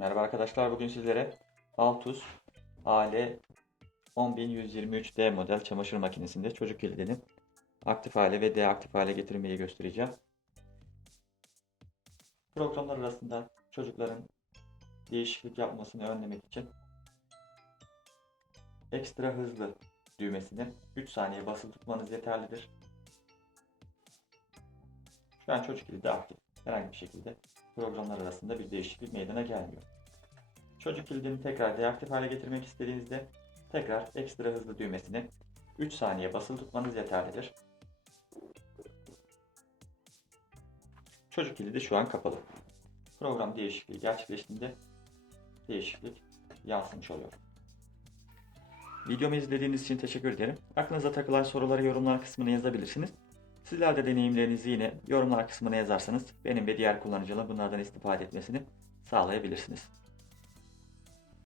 Merhaba arkadaşlar. Bugün sizlere Altus AL 10123D model çamaşır makinesinde çocuk kilidini aktif hale ve deaktif hale getirmeyi göstereceğim. Programlar arasında çocukların değişiklik yapmasını önlemek için ekstra hızlı düğmesini 3 saniye basılı tutmanız yeterlidir. Şu an çocuk kilidi aktif. Herhangi bir şekilde programlar arasında bir değişiklik meydana gelmiyor. Çocuk kilidini tekrar deaktif hale getirmek istediğinizde tekrar ekstra hızlı düğmesini 3 saniye basılı tutmanız yeterlidir. Çocuk kilidi şu an kapalı. Program değişikliği gerçekleştiğinde değişiklik yansımış oluyor. Videomu izlediğiniz için teşekkür ederim. Aklınıza takılan soruları yorumlar kısmına yazabilirsiniz. Sizler de deneyimlerinizi yine yorumlar kısmına yazarsanız benim ve diğer kullanıcıların bunlardan istifade etmesini sağlayabilirsiniz.